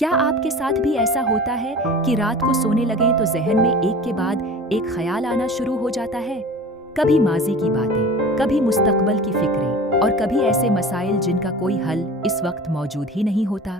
क्या आपके साथ भी ऐसा होता है कि रात को सोने लगें तो जहन में एक के बाद एक ख्याल आना शुरू हो जाता है? कभी माजी की बातें, कभी मुस्तकबल की फिक्रें और कभी ऐसे मसाइल जिनका कोई हल इस वक्त मौजूद ही नहीं होता।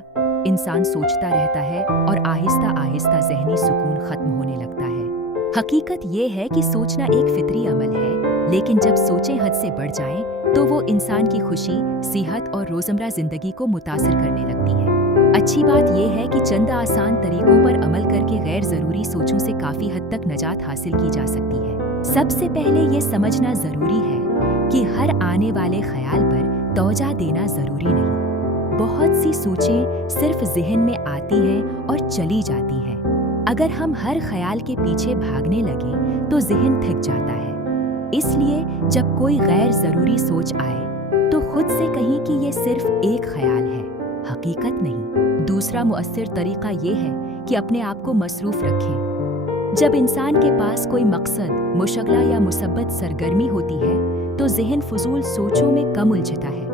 इंसान सोचता रहता है और आहिस्ता आहिस्ता जहनी सुकून खत्म होने लगता है। हकीकत ये है कि सोचना एक फितरी अमल है, लेकिन जब सोचें हद से बढ़ जाएं, तो वो इंसान की खुशी, सेहत और रोजमर्रा जिंदगी को मुतासिर करने लगती है। अच्छी बात यह है कि चंद आसान तरीकों पर अमल करके गैर जरूरी सोचों से काफी हद तक नजात हासिल की जा सकती है। सबसे पहले ये समझना जरूरी है कि हर आने वाले ख्याल पर तवज्जो देना जरूरी नहीं। बहुत सी सोचें सिर्फ ज़हन में आती हैं और चली जाती हैं। अगर हम हर ख्याल के पीछे भागने लगें तो ज़हन थक जाता है। इसलिए जब कोई गैर जरूरी सोच आए तो खुद से कहें कि ये सिर्फ एक ख्याल है, हकीकत नहीं। दूसरा मुअस्सिर तरीका ये है कि अपने आप को मसरूफ रखें। जब इंसान के पास कोई मकसद, मुशगला या मुसब्बत सरगर्मी होती है तो ज़हन फजूल सोचों में कम उलझता है।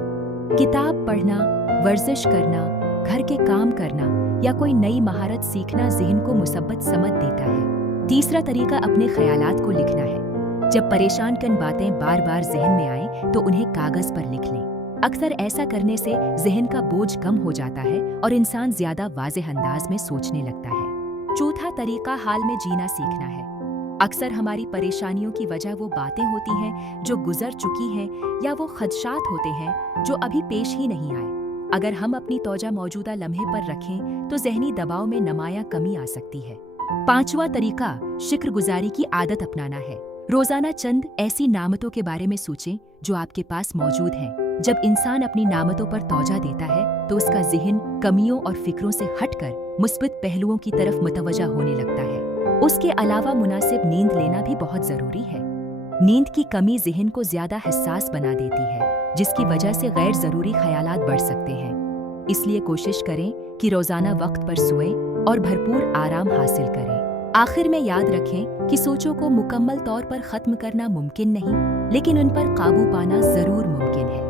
किताब पढ़ना, वर्जिश करना, घर के काम करना या कोई नई महारत सीखना ज़हन को मुसब्बत समत देता है। तीसरा तरीका अपने ख्यालात को लिखना है। जब परेशान कन बातें बार बार ज़हन में आएं तो उन्हें कागज़ पर लिख लें। अक्सर ऐसा करने से ज़हन का बोझ कम हो जाता है और इंसान ज्यादा वाज़ेह अंदाज में सोचने लगता है। चौथा तरीका हाल में जीना सीखना है। अक्सर हमारी परेशानियों की वजह वो बातें होती हैं जो गुजर चुकी हैं या वो खदशात होते हैं जो अभी पेश ही नहीं आए। अगर हम अपनी तवज्जो मौजूदा लम्हे पर रखें तो ज़हनी दबाव में नमाया कमी आ सकती है। पांचवा तरीका शुक्रगुजारी की आदत अपनाना है। रोजाना चंद ऐसी नामतों के बारे में सोचें जो आपके पास मौजूद हैं। जब इंसान अपनी नामतों पर तवज्जो देता है तो उसका ज़हन कमियों और फिक्रों से हटकर मुस्बित पहलुओं की तरफ मुतवज्जा होने लगता है। उसके अलावा मुनासिब नींद लेना भी बहुत जरूरी है। नींद की कमी ज़हन को ज्यादा हसास बना देती है, जिसकी वजह से गैर जरूरी ख्यालात बढ़ सकते हैं। इसलिए कोशिश करें कि रोजाना वक्त पर सोएं और भरपूर आराम हासिल करें। आखिर में याद रखें कि सोचों को मुकम्मल तौर पर खत्म करना मुमकिन नहीं, लेकिन उन पर काबू पाना जरूर मुमकिन है।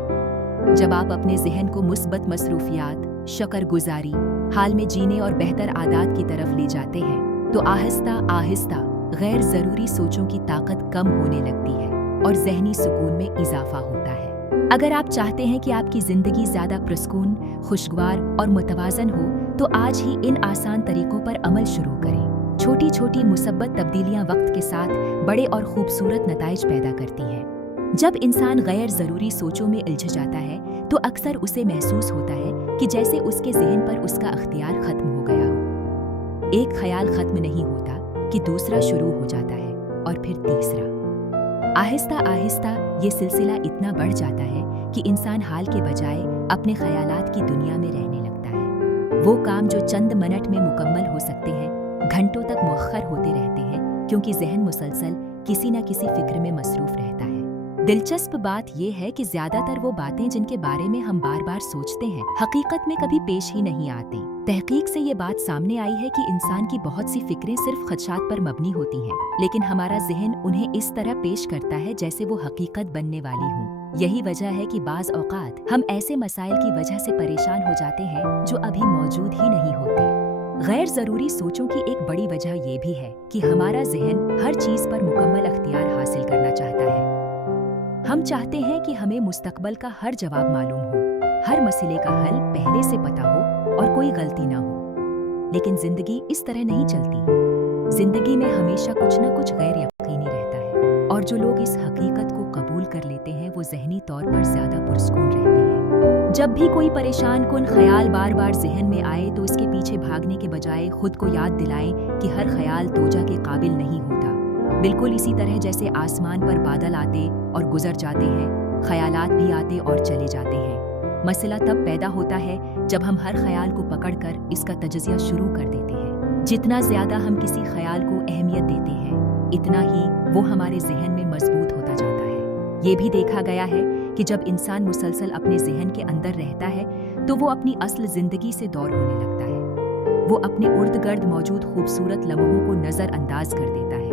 जब आप अपने ज़हन को मुस्बत मसरूफियात, शुक्रगुजारी, हाल में जीने और बेहतर आदात की तरफ ले जाते हैं तो आहिस्ता आहिस्ता गैर ज़रूरी सोचों की ताकत कम होने लगती है और ज़हनी सुकून में इजाफा होता है। अगर आप चाहते हैं कि आपकी ज़िंदगी ज़्यादा पुरस्कून, खुशगवार और मुतवाज़न हो तो आज ही इन आसान तरीकों पर अमल शुरू करें। छोटी छोटी मुसब्बत तब्दीलियाँ वक्त के साथ बड़े और खूबसूरत नताइज पैदा करती हैं। जब इंसान गैर ज़रूरी सोचों में उलझ जाता है तो अक्सर उसे महसूस होता है कि जैसे उसके ज़हन पर उसका अख्तियार खत्म हो गया हो। एक ख्याल खत्म नहीं होता कि दूसरा शुरू हो जाता है और फिर तीसरा। आहिस्ता आहिस्ता ये सिलसिला इतना बढ़ जाता है कि इंसान हाल के बजाय अपने ख्यालात की दुनिया में रहने लगता है। वो काम जो चंद मिनट में मुकम्मल हो सकते हैं घंटों तक मुअख्खर होते रहते हैं, क्योंकि ज़हन मुसलसल किसी न किसी फिक्र में मसरूफ रहता है। दिलचस्प बात यह है कि ज्यादातर वो बातें जिनके बारे में हम बार बार सोचते हैं हकीकत में कभी पेश ही नहीं आती। तहकीक से ये बात सामने आई है कि इंसान की बहुत सी फिक्रें सिर्फ खदशात पर मबनी होती हैं, लेकिन हमारा ज़हन उन्हें इस तरह पेश करता है जैसे वो हकीकत बनने वाली हों। यही वजह है कि बाज़ औक़ात हम ऐसे मसाइल की वजह से परेशान हो जाते हैं जो अभी मौजूद ही नहीं होते। गैर ज़रूरी सोचों की एक बड़ी वजह ये भी है कि हमारा ज़हन हर चीज़ पर मुकम्मल अख्तियार हासिल करना चाहता है। हम चाहते हैं कि हमें मुस्तकबल का हर जवाब मालूम हो, हर मसले का हल पहले से पता हो और कोई गलती ना हो। लेकिन जिंदगी इस तरह नहीं चलती। जिंदगी में हमेशा कुछ न कुछ गैर यकीनी रहता है और जो लोग इस हकीकत को कबूल कर लेते हैं वो ज़हनी तौर पर ज्यादा पुरस्कून रहते हैं। जब भी कोई परेशान कुन ख्याल बार बार ज़हन में आए तो इसके पीछे भागने के बजाय खुद को याद दिलाएं कि हर ख्याल तोजा के काबिल नहीं होता। बिल्कुल इसी तरह जैसे आसमान पर बादल आते और गुजर जाते हैं, ख्यालात भी आते और चले जाते हैं। मसला तब पैदा होता है जब हम हर ख्याल को पकड़कर इसका तजज़िया शुरू कर देते हैं। जितना ज्यादा हम किसी ख्याल को अहमियत देते हैं, इतना ही वो हमारे ज़हन में मजबूत होता जाता है। ये भी देखा गया है कि जब इंसान मुसलसल अपने ज़हन के अंदर रहता है तो वो अपनी असल ज़िंदगी से दूर होने लगता है। वो अपने इर्द गिर्द मौजूद खूबसूरत लम्हों को नज़रअंदाज कर देता है,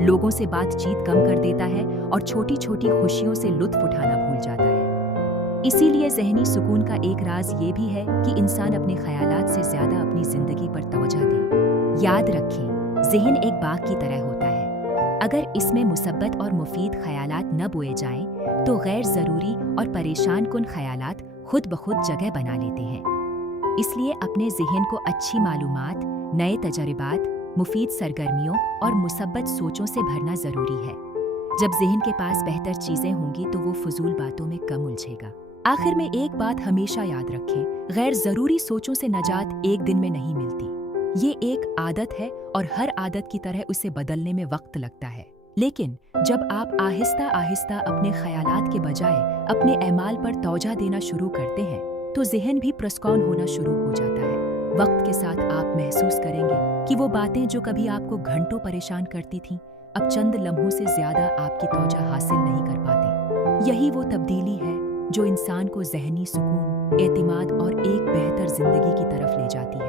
लोगों से बातचीत कम कर देता है और छोटी छोटी खुशियों से लुत्फ उठाना भूल जाता है। इसीलिए ज़हनी सुकून का एक राज ये भी है कि इंसान अपने ख़यालात से ज़्यादा अपनी ज़िंदगी पर तवज्जो दे। याद रखें, ज़हन एक बाग की तरह होता है। अगर इसमें मुसब्बत और मुफीद ख़यालात न बोए जाएं, तो गैर ज़रूरी और परेशान कुन ख़यालात खुद ब खुद जगह बना लेते हैं। इसलिए अपने ज़हन को अच्छी मालूमात, नए तजर्बात, मुफीद सरगर्मियों और मुसब्बत सोचों से भरना ज़रूरी है। जब ज़हन के पास बेहतर चीज़ें होंगी तो वो फजूल बातों में कम उलझेगा। आखिर में एक बात हमेशा याद रखें, गैर ज़रूरी सोचों से नजात एक दिन में नहीं मिलती। ये एक आदत है और हर आदत की तरह उसे बदलने में वक्त लगता है। लेकिन जब आप आहिस्ता आहिस्ता अपने ख्यालात के बजाय अपने अमाल पर तवज्जो देना शुरू करते हैं, तो ज़हन भी प्रस्कौन होना शुरू हो जाता है। वक्त के साथ आप महसूस करेंगे कि वो बातें जो कभी आपको घंटों परेशान करती थीं, अब चंद लम्हों से ज़्यादा आपकी तवज्जो हासिल नहीं कर पाती। यही वो तब्दीली है जो इंसान को ज़हनी सुकून, एतिमाद और एक बेहतर ज़िंदगी की तरफ ले जाती है।